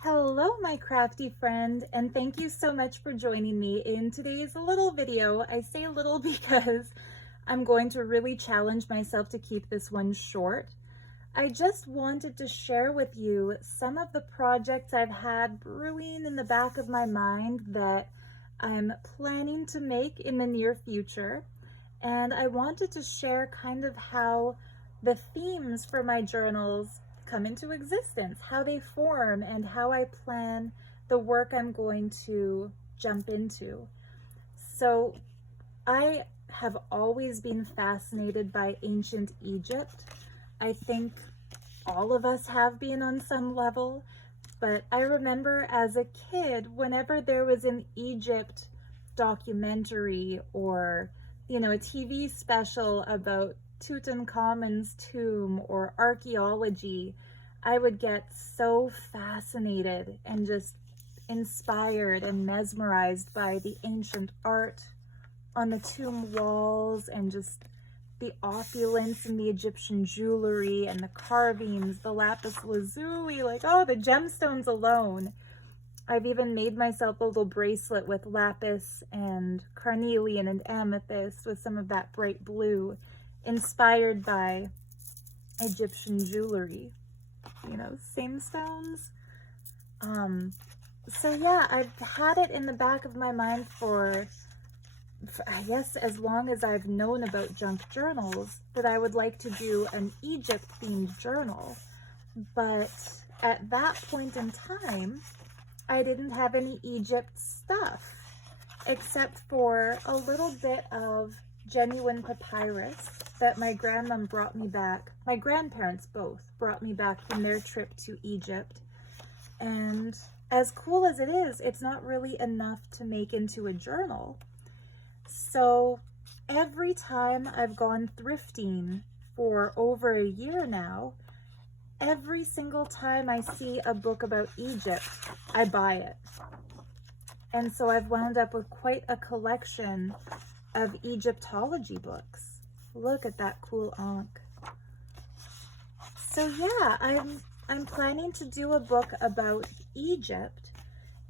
Hello, my crafty friend, and thank you so much for joining me in today's little video. I say little because I'm going to really challenge myself to keep this one short. I just wanted to share with you some of the projects I've had brewing in the back of my mind that I'm planning to make in the near future. And I wanted to share kind of how the themes for my journals come into existence, how they form, and how I plan the work I'm going to jump into. So I have always been fascinated by ancient Egypt. I think all of us have been on some level, but I remember as a kid, whenever there was an Egypt documentary or, a TV special about Tutankhamun's tomb or archaeology, I would get so fascinated and just inspired and mesmerized by the ancient art on the tomb walls and just the opulence in the Egyptian jewelry and the carvings, the lapis lazuli, the gemstones alone. I've even made myself a little bracelet with lapis and carnelian and amethyst with some of that bright blue, inspired by Egyptian jewelry, same stones. So yeah, I've had it in the back of my mind for I guess as long as I've known about junk journals, that I would like to do an Egypt themed journal. But at that point in time, I didn't have any Egypt stuff, except for a little bit of genuine papyrus that my grandmom brought me back. My grandparents both brought me back from their trip to Egypt. And as cool as it is, it's not really enough to make into a journal. So every time I've gone thrifting for over a year now, every single time I see a book about Egypt, I buy it. And so I've wound up with quite a collection of Egyptology books. Look at that cool ankh. So yeah, I'm planning to do a book about Egypt,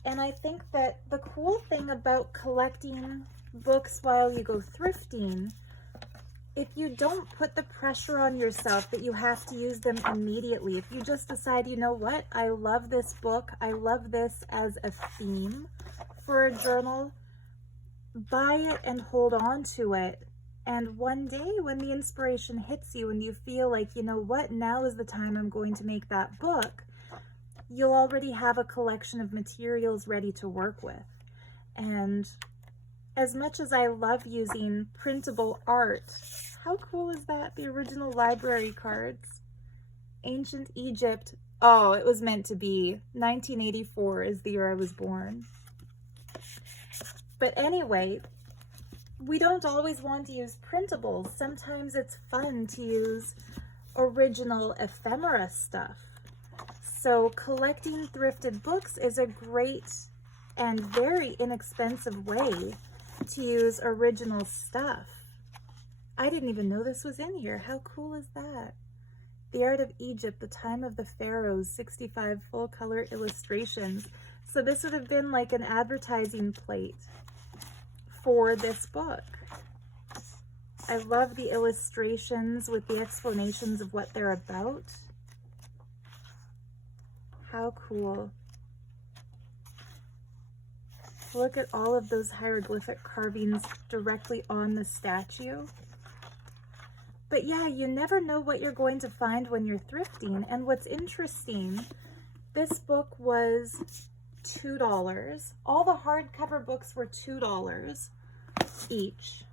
and I think that the cool thing about collecting books while you go thrifting, if you don't put the pressure on yourself that you have to use them immediately, if you just decide, you know what, I love this book, I love this as a theme for a journal, buy it and hold on to it. And one day when the inspiration hits you and you feel like, you know what, now is the time I'm going to make that book, you'll already have a collection of materials ready to work with. And as much as I love using printable art, how cool is that? The original library cards. Ancient Egypt. Oh, it was meant to be. 1984 is the year I was born. But anyway, we don't always want to use printables. Sometimes it's fun to use original ephemera stuff. So collecting thrifted books is a great and very inexpensive way to use original stuff. I didn't even know this was in here. How cool is that? The Art of Egypt, the Time of the Pharaohs, 65 full color illustrations. So this would have been like an advertising plate for this book. I love the illustrations with the explanations of what they're about. How cool. Look at all of those hieroglyphic carvings directly on the statue. But yeah, you never know what you're going to find when you're thrifting. And what's interesting, this book was $2. All the hardcover books were $2 each.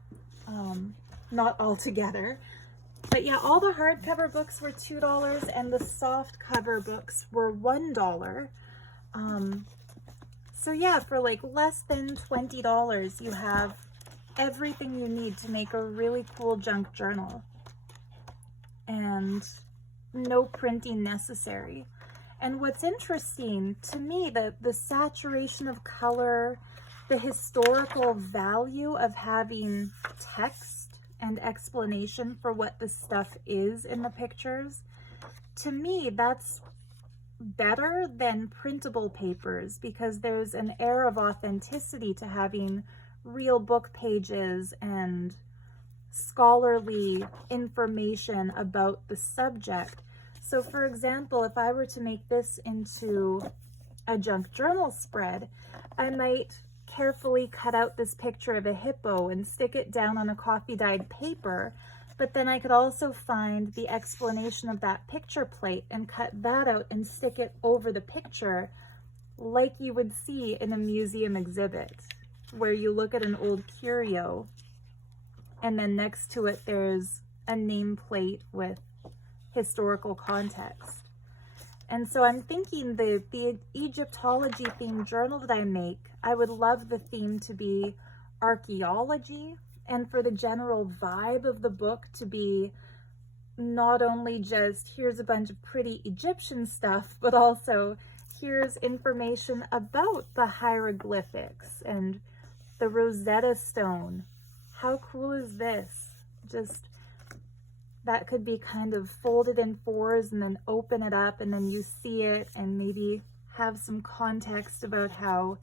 Not all together. But yeah, all the hardcover books were $2 and the soft cover books were $1. So yeah, for like less than $20, you have everything you need to make a really cool junk journal. And no printing necessary. And what's interesting to me, the saturation of color, the historical value of having text and explanation for what the stuff is in the pictures, to me, that's better than printable papers because there's an air of authenticity to having real book pages and scholarly information about the subject. So for example, if I were to make this into a junk journal spread, I might carefully cut out this picture of a hippo and stick it down on a coffee dyed paper, but then I could also find the explanation of that picture plate and cut that out and stick it over the picture like you would see in a museum exhibit where you look at an old curio and then next to it there's a nameplate with historical context. And so I'm thinking the Egyptology themed journal that I make, I would love the theme to be archaeology, and for the general vibe of the book to be not only just here's a bunch of pretty Egyptian stuff, but also here's information about the hieroglyphics and the Rosetta Stone. How cool is this? Just that could be kind of folded in fours and then open it up and then you see it and maybe have some context about how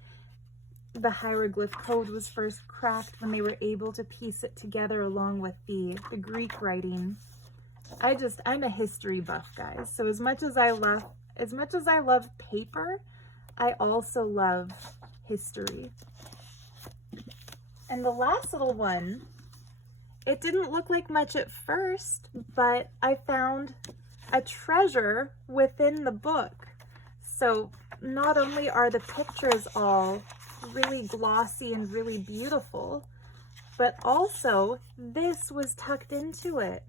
the hieroglyph code was first cracked when they were able to piece it together along with the Greek writing. I'm a history buff, guys. So as much as I love paper, I also love history. And the last little one, it didn't look like much at first, but I found a treasure within the book. So not only are the pictures all really glossy and really beautiful, but also this was tucked into it.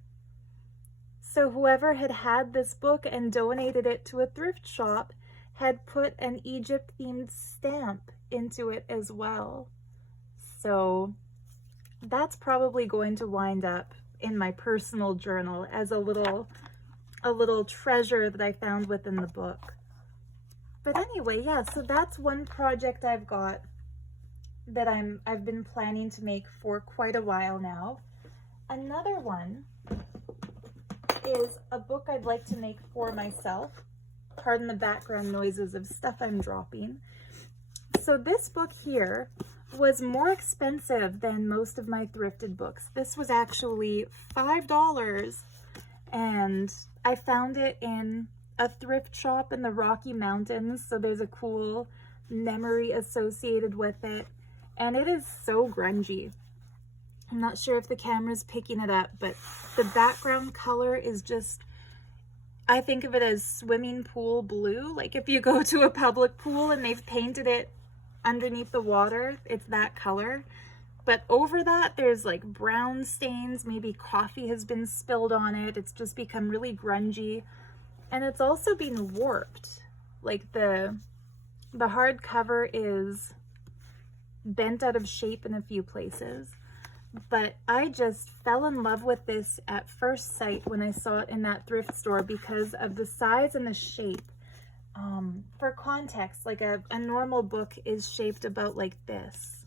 So whoever had this book and donated it to a thrift shop had put an Egypt themed stamp into it as well. So that's probably going to wind up in my personal journal as a little treasure that I found within the book. But anyway, yeah, so that's one project I've got that I've been planning to make for quite a while now. Another one is a book I'd like to make for myself. Pardon the background noises of stuff I'm dropping. So this book here was more expensive than most of my thrifted books. This was actually $5 and I found it in a thrift shop in the Rocky Mountains, so there's a cool memory associated with it, and it is so grungy. I'm not sure if the camera's picking it up, but the background color is just, I think of it as swimming pool blue. Like if you go to a public pool and they've painted it underneath the water, it's that color. But over that, there's like brown stains, maybe coffee has been spilled on it. It's just become really grungy. And it's also been warped. Like the hardcover is bent out of shape in a few places. But I just fell in love with this at first sight when I saw it in that thrift store because of the size and the shape. For context, like a normal book is shaped about like this.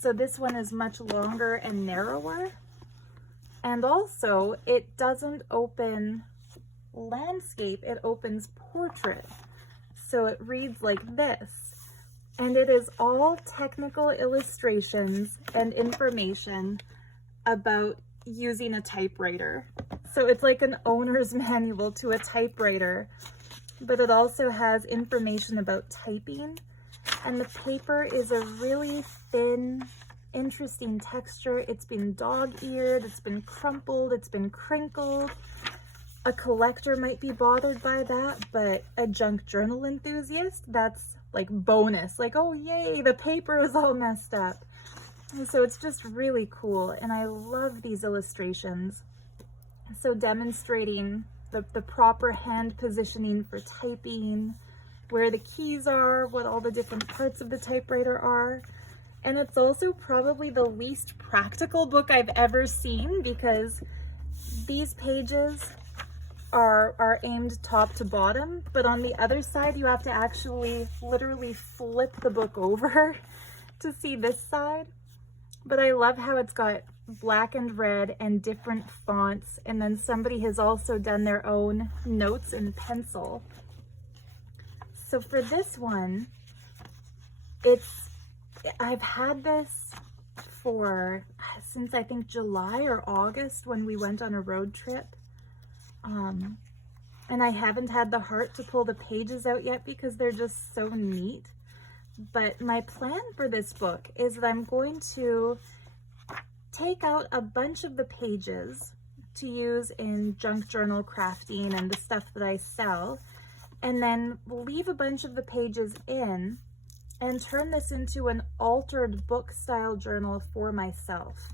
So this one is much longer and narrower. And also, it doesn't open landscape, it opens portrait. So it reads like this. And it is all technical illustrations and information about using a typewriter. So it's like an owner's manual to a typewriter, but it also has information about typing. And the paper is a really thin, interesting texture. It's been dog-eared, it's been crumpled, it's been crinkled. A collector might be bothered by that, but a junk journal enthusiast, that's like bonus. Like, oh yay, the paper is all messed up. And so it's just really cool, and I love these illustrations. So demonstrating the proper hand positioning for typing, where the keys are, what all the different parts of the typewriter are. And it's also probably the least practical book I've ever seen because these pages are aimed top to bottom, but on the other side you have to actually literally flip the book over to see this side. But I love how it's got black and red and different fonts, and then somebody has also done their own notes in pencil. So for this one, I've had this since I think July or August when we went on a road trip. And I haven't had the heart to pull the pages out yet because they're just so neat. But my plan for this book is that I'm going to take out a bunch of the pages to use in junk journal crafting and the stuff that I sell, and then leave a bunch of the pages in and turn this into an altered book style journal for myself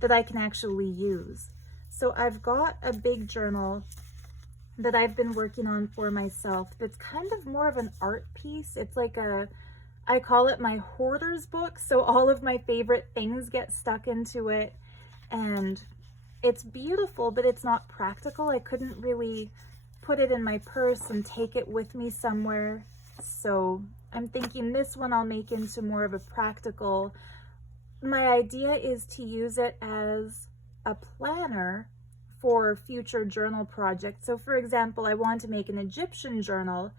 that I can actually use. So I've got a big journal that I've been working on for myself that's kind of more of an art piece. It's like I call it my hoarder's book. So all of my favorite things get stuck into it, and it's beautiful, but it's not practical. I couldn't really put it in my purse and take it with me somewhere. So I'm thinking this one I'll make into more of a practical. My idea is to use it as a planner for future journal projects. So for example, I want to make an Egyptian journal.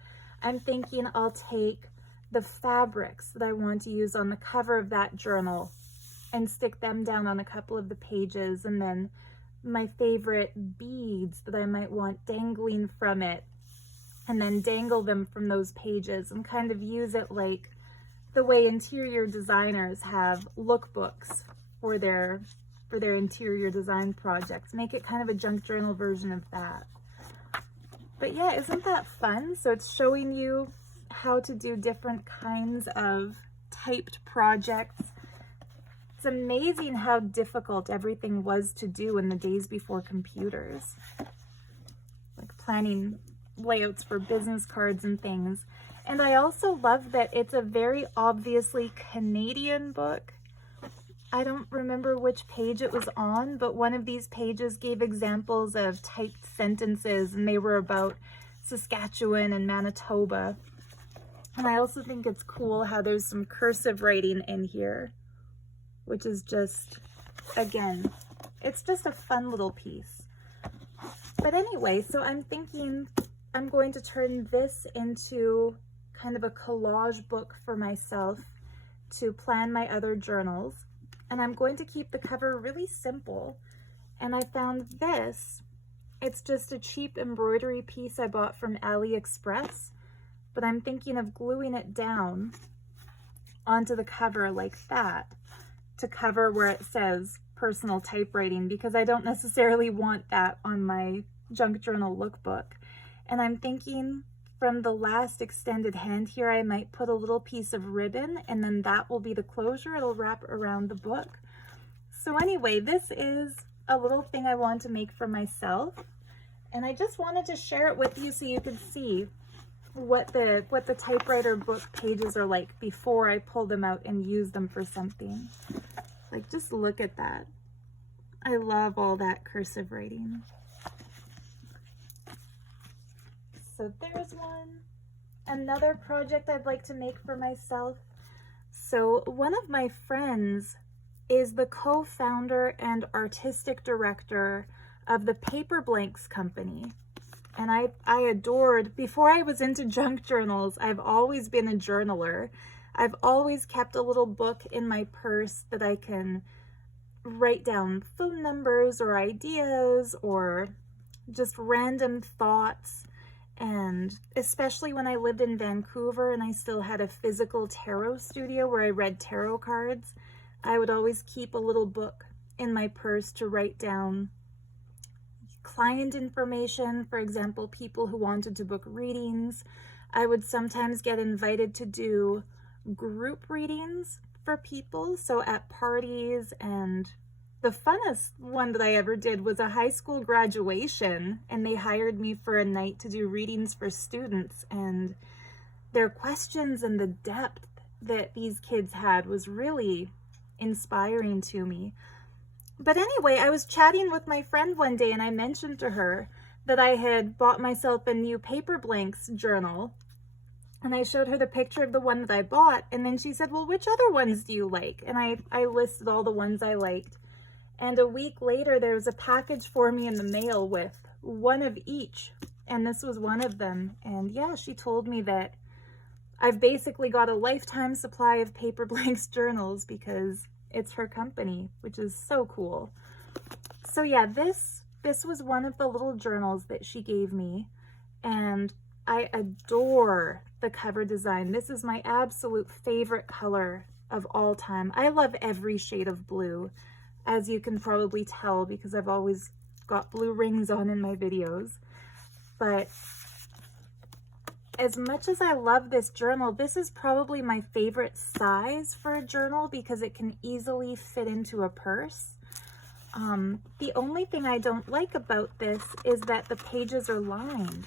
I'm thinking I'll take the fabrics that I want to use on the cover of that journal and stick them down on a couple of the pages, and then my favorite beads that I might want dangling from it, and then dangle them from those pages and kind of use it like the way interior designers have lookbooks for their interior design projects. Make it kind of a junk journal version of that. But yeah, isn't that fun? So it's showing you how to do different kinds of typed projects. It's amazing how difficult everything was to do in the days before computers. Like planning layouts for business cards and things. And I also love that it's a very obviously Canadian book. I don't remember which page it was on, but one of these pages gave examples of typed sentences, and they were about Saskatchewan and Manitoba. And I also think it's cool how there's some cursive writing in here, which is just, again, it's just a fun little piece. But anyway, so I'm thinking I'm going to turn this into kind of a collage book for myself to plan my other journals. And I'm going to keep the cover really simple. And I found this. It's just a cheap embroidery piece I bought from AliExpress, but I'm thinking of gluing it down onto the cover like that to cover where it says personal typewriting, because I don't necessarily want that on my junk journal lookbook. And I'm thinking from the last extended hand here, I might put a little piece of ribbon, and then that will be the closure. It'll wrap around the book. So anyway, this is a little thing I want to make for myself, and I just wanted to share it with you so you could see what the typewriter book pages are like before I pull them out and use them for something. Like, just look at that. I love all that cursive writing. So there's one. Another project I'd like to make for myself. So one of my friends is the co-founder and artistic director of the Paperblanks company. And I adored, before I was into junk journals, I've always been a journaler. I've always kept a little book in my purse that I can write down phone numbers or ideas or just random thoughts. And especially when I lived in Vancouver and I still had a physical tarot studio where I read tarot cards, I would always keep a little book in my purse to write down client information, for example, people who wanted to book readings. I would sometimes get invited to do group readings for people, so at parties, and the funnest one that I ever did was a high school graduation, and they hired me for a night to do readings for students, and their questions and the depth that these kids had was really inspiring to me. But anyway, I was chatting with my friend one day, and I mentioned to her that I had bought myself a new Paperblanks journal, and I showed her the picture of the one that I bought, and then she said, well, which other ones do you like? And I listed all the ones I liked. And a week later, there was a package for me in the mail with one of each. And this was one of them. And yeah, she told me that I've basically got a lifetime supply of Paperblanks journals because it's her company, which is so cool. So yeah, this was one of the little journals that she gave me. And I adore the cover design. This is my absolute favorite color of all time. I love every shade of blue, as you can probably tell because I've always got blue rings on in my videos. But as much as I love this journal, this is probably my favorite size for a journal because it can easily fit into a purse. The only thing I don't like about this is that the pages are lined.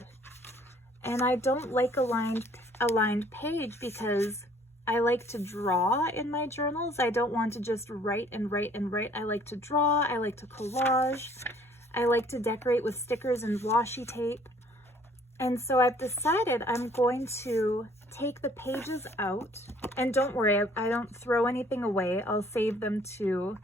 And I don't like a lined page because I like to draw in my journals. I don't want to just write and write and write. I like to draw, I like to collage, I like to decorate with stickers and washi tape. And so I've decided I'm going to take the pages out, and don't worry, I don't throw anything away. I'll save them to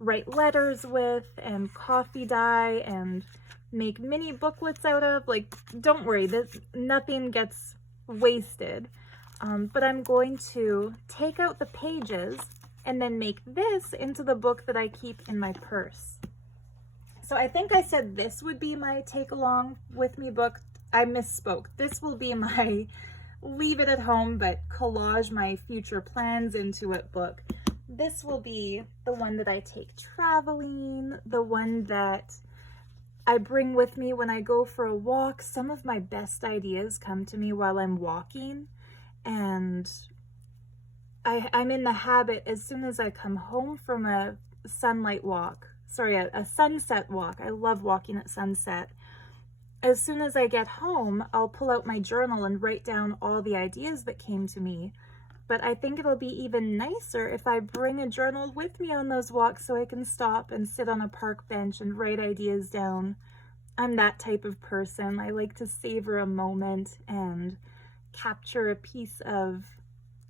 write letters with and coffee dye and make mini booklets out of. Like, don't worry, nothing gets wasted. But I'm going to take out the pages and then make this into the book that I keep in my purse. So I think I said this would be my take along with me book. I misspoke. This will be my leave it at home but collage my future plans into it book. This will be the one that I take traveling, the one that I bring with me when I go for a walk. Some of my best ideas come to me while I'm walking. And I'm in the habit, as soon as I come home from a sunset walk, I love walking at sunset. As soon as I get home, I'll pull out my journal and write down all the ideas that came to me. But I think it'll be even nicer if I bring a journal with me on those walks so I can stop and sit on a park bench and write ideas down. I'm that type of person. I like to savor a moment and capture a piece of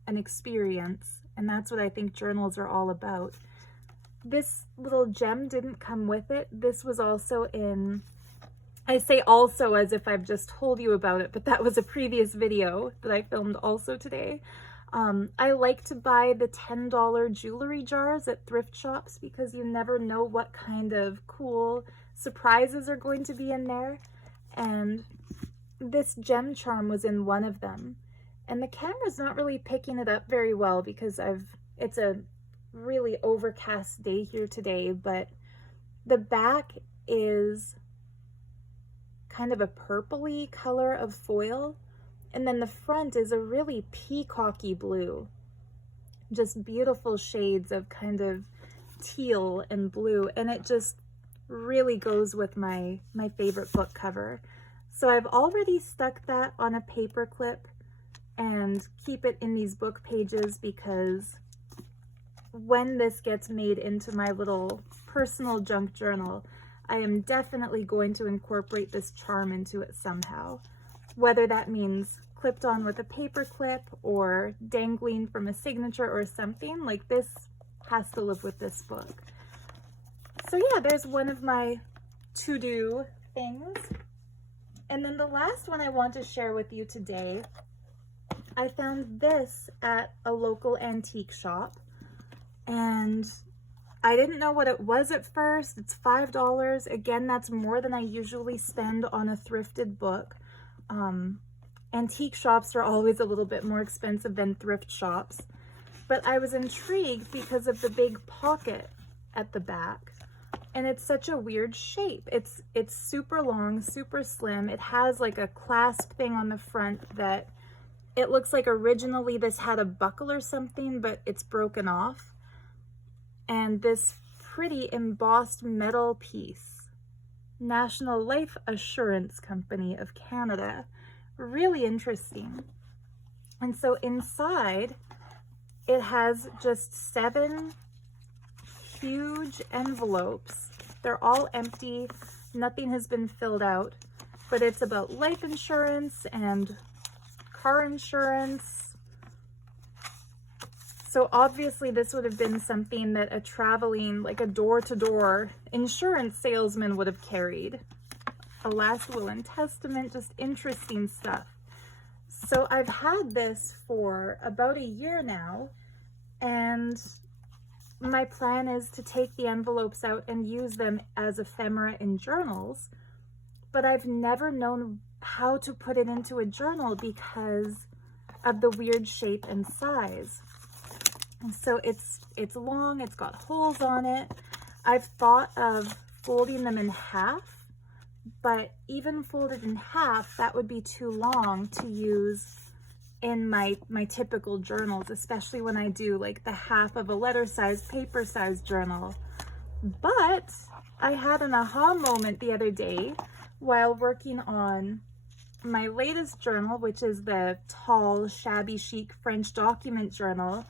an experience, and that's what I think journals are all about. This little gem didn't come with it. This was also in, I say also as if I've just told you about it, but that was a previous video that I filmed also today. I like to buy the $10 jewelry jars at thrift shops because you never know what kind of cool surprises are going to be in there. And this gem charm was in one of them, and the camera's not really picking it up very well because it's a really overcast day here today, but the back is kind of a purpley color of foil, and then the front is a really peacocky blue. Just beautiful shades of kind of teal and blue, and it just really goes with my favorite book cover. So I've already stuck that on a paper clip and keep it in these book pages because when this gets made into my little personal junk journal, I am definitely going to incorporate this charm into it somehow. Whether that means clipped on with a paper clip or dangling from a signature or something, like this has to live with this book. So yeah, there's one of my to-do things. And then the last one I want to share with you today, I found this at a local antique shop, and I didn't know what it was at first. It's $5. Again, that's more than I usually spend on a thrifted book. Antique shops are always a little bit more expensive than thrift shops, but I was intrigued because of the big pocket at the back. And it's such a weird shape. It's super long, super slim. It has like a clasp thing on the front that it looks like originally this had a buckle or something, but it's broken off. And this pretty embossed metal piece, National Life Assurance Company of Canada. Really interesting. And so inside, it has just 7 huge envelopes. They're all empty, nothing has been filled out, but it's about life insurance and car insurance, So obviously this would have been something that a traveling, like a door-to-door insurance salesman would have carried. A last will and testament, just interesting stuff. So I've had this for about a year now, and my plan is to take the envelopes out and use them as ephemera in journals, but I've never known how to put it into a journal because of the weird shape and size. So it's long, it's got holes on it. I've thought of folding them in half, but even folded in half, that would be too long to use in my typical journals, especially when I do like the half of a letter size, paper size journal. But I had an aha moment the other day while working on my latest journal, which is the tall, shabby chic French document journal,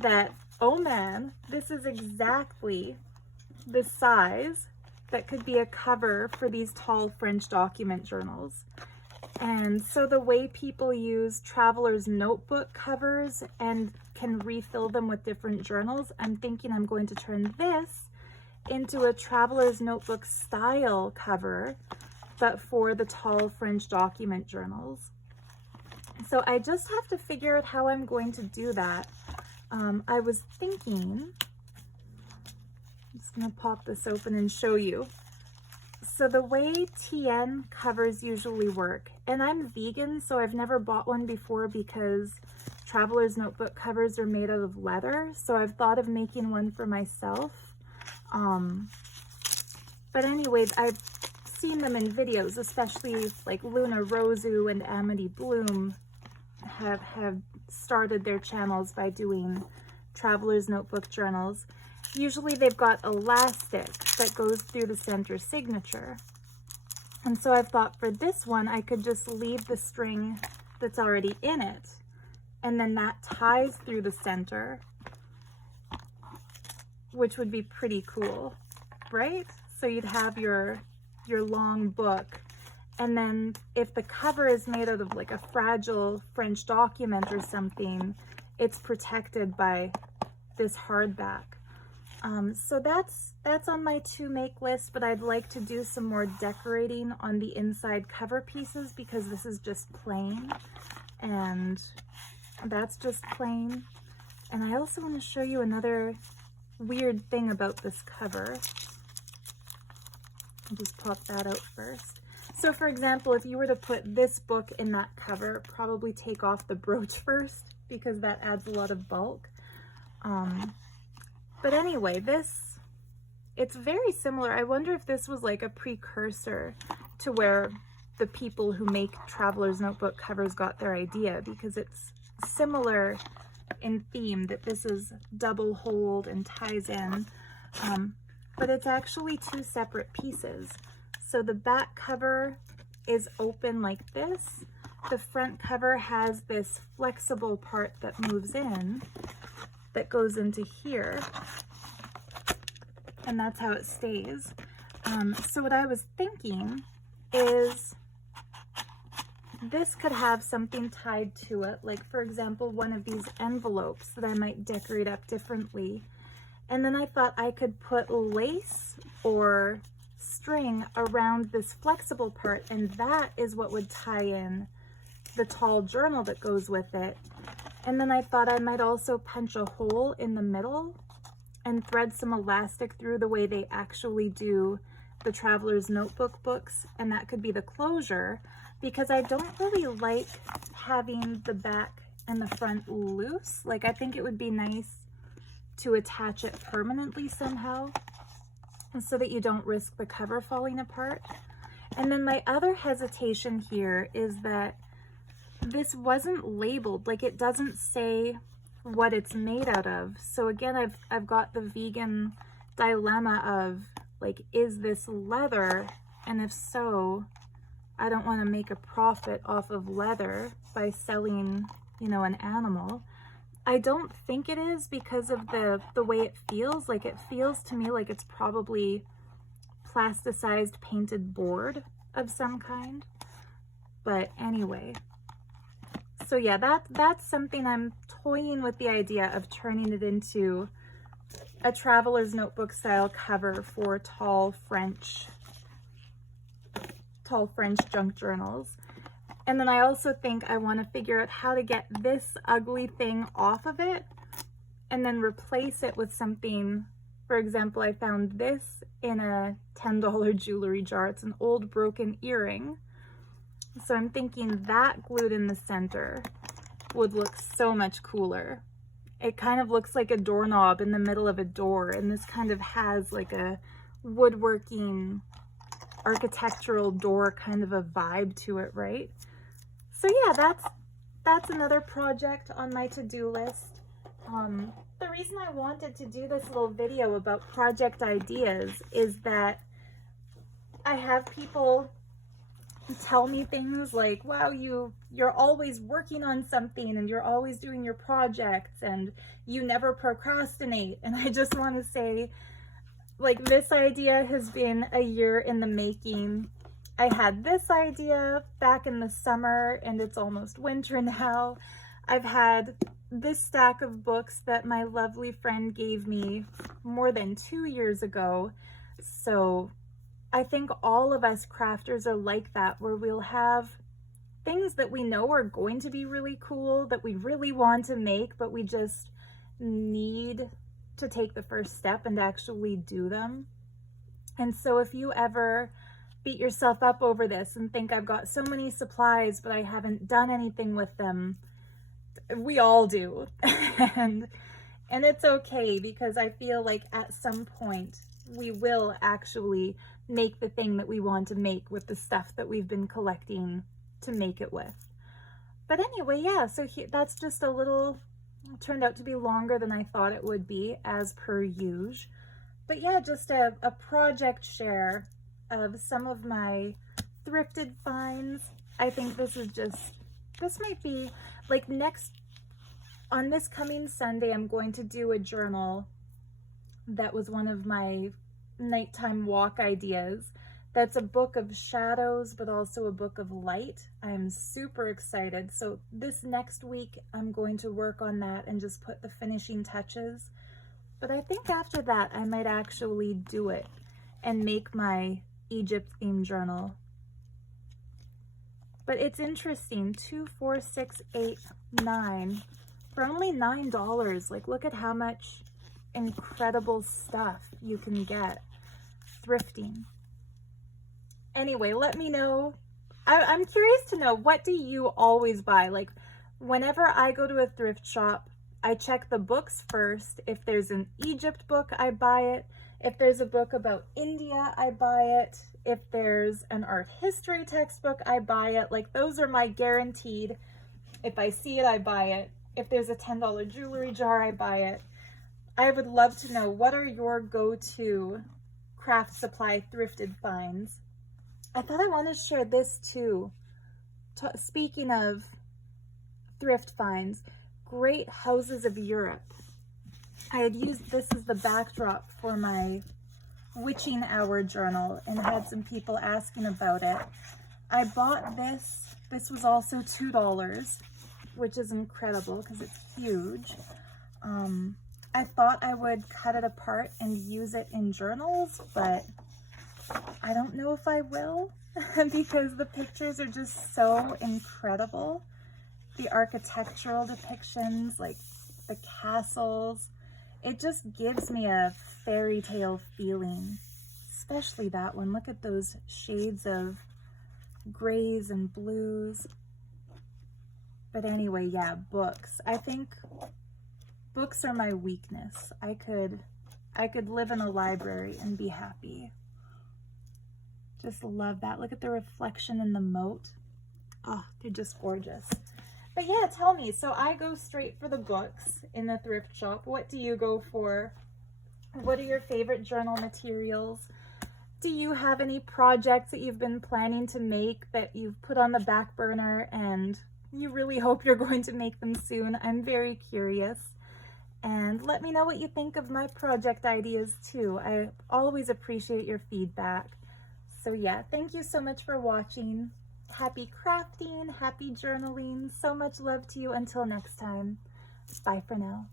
that, oh man, this is exactly the size that could be a cover for these tall French document journals. And so the way people use traveler's notebook covers and can refill them with different journals, I'm thinking I'm going to turn this into a traveler's notebook style cover, but for the tall French document journals. So I just have to figure out how I'm going to do that. I was thinking, I'm just gonna pop this open and show you. So the way TN covers usually work, and I'm vegan, so I've never bought one before because traveler's notebook covers are made out of leather. So I've thought of making one for myself. But anyways, I've seen them in videos, especially like Luna Rosu and Amity Bloom have started their channels by doing traveler's notebook journals. Usually they've got elastic that goes through the center signature. And so I've thought for this one, I could just leave the string that's already in it, and then that ties through the center, which would be pretty cool, right? So you'd have your long book, and then if the cover is made out of like a fragile French document or something, it's protected by this hardback. So that's on my to make list, but I'd like to do some more decorating on the inside cover pieces because this is just plain, and that's just plain. And I also want to show you another weird thing about this cover. I'll just pop that out first. So for example, if you were to put this book in that cover, probably take off the brooch first because that adds a lot of bulk. But anyway, it's very similar. I wonder if this was like a precursor to where the people who make traveler's notebook covers got their idea, because it's similar in theme that this is double holed and ties in. But it's actually two separate pieces. So the back cover is open like this. The front cover has this flexible part that moves in, that goes into here, and that's how it stays. So what I was thinking is this could have something tied to it, like for example, one of these envelopes that I might decorate up differently. And then I thought I could put lace or string around this flexible part, and that is what would tie in the tall journal that goes with it. And then I thought I might also punch a hole in the middle and thread some elastic through the way they actually do the traveler's notebook books, and that could be the closure, because I don't really like having the back and the front loose. Like, I think it would be nice to attach it permanently somehow, and so that you don't risk the cover falling apart. And then my other hesitation here is that this wasn't labeled, like it doesn't say what it's made out of. So again, I've got the vegan dilemma of like, is this leather? And if so, I don't want to make a profit off of leather by selling, you know, an animal. I don't think it is because of the way it feels. Like, it feels to me like it's probably plasticized painted board of some kind. But anyway, So yeah, that's something I'm toying with, the idea of turning it into a traveler's notebook style cover for tall French junk journals. And then I also think I want to figure out how to get this ugly thing off of it and then replace it with something. For example, I found this in a $10 jewelry jar. It's an old broken earring. So I'm thinking that glued in the center would look so much cooler. It kind of looks like a doorknob in the middle of a door, and this kind of has like a woodworking architectural door kind of a vibe to it, right? So yeah, that's another project on my to-do list. The reason I wanted to do this little video about project ideas is that I have people tell me things like, wow, you're always working on something and you're always doing your projects and you never procrastinate. And I just want to say, like, this idea has been a year in the making. I had this idea back in the summer and it's almost winter now. I've had this stack of books that my lovely friend gave me more than 2 years ago. So I think all of us crafters are like that, where we'll have things that we know are going to be really cool, that we really want to make, but we just need to take the first step and actually do them. And so if you ever beat yourself up over this and think, I've got so many supplies, but I haven't done anything with them, we all do. and it's okay, because I feel like at some point we will actually make the thing that we want to make with the stuff that we've been collecting to make it with. But anyway, yeah, so that's just a little, turned out to be longer than I thought it would be, as per usual. But yeah, just a project share of some of my thrifted finds. I think this might be, like, on this coming Sunday, I'm going to do a journal that was one of my nighttime walk ideas. That's a book of shadows, but also a book of light. I'm super excited. So this next week, I'm going to work on that and just put the finishing touches. But I think after that, I might actually do it and make my Egypt themed journal. But it's interesting, 2, 4, 6, 8, 9, for only $9. Like, look at how much incredible stuff you can get thrifting. Anyway, let me know. I'm curious to know, what do you always buy? Like, whenever I go to a thrift shop, I check the books first. If there's an Egypt book, I buy it. If there's a book about India, I buy it. If there's an art history textbook, I buy it. Like, those are my guaranteed. If I see it, I buy it. If there's a $10 jewelry jar, I buy it. I would love to know, what are your go-to craft supply thrifted finds? I thought I wanted to share this too. Speaking of thrift finds, great houses of Europe. I had used this as the backdrop for my witching hour journal and had some people asking about it. I bought this. This was also $2, which is incredible because it's huge. I thought I would cut it apart and use it in journals, but I don't know if I will because the pictures are just so incredible. The architectural depictions, like the castles, it just gives me a fairy tale feeling, especially that one. Look at those shades of grays and blues. But anyway, yeah, books. I think books are my weakness. I could live in a library and be happy. Just love that. Look at the reflection in the moat. Oh, they're just gorgeous. But yeah, tell me. So I go straight for the books in the thrift shop. What do you go for? What are your favorite journal materials? Do you have any projects that you've been planning to make that you've put on the back burner and you really hope you're going to make them soon? I'm very curious. And let me know what you think of my project ideas too. I always appreciate your feedback. So yeah, thank you so much for watching. Happy crafting, happy journaling. So much love to you. Until next time. Bye for now.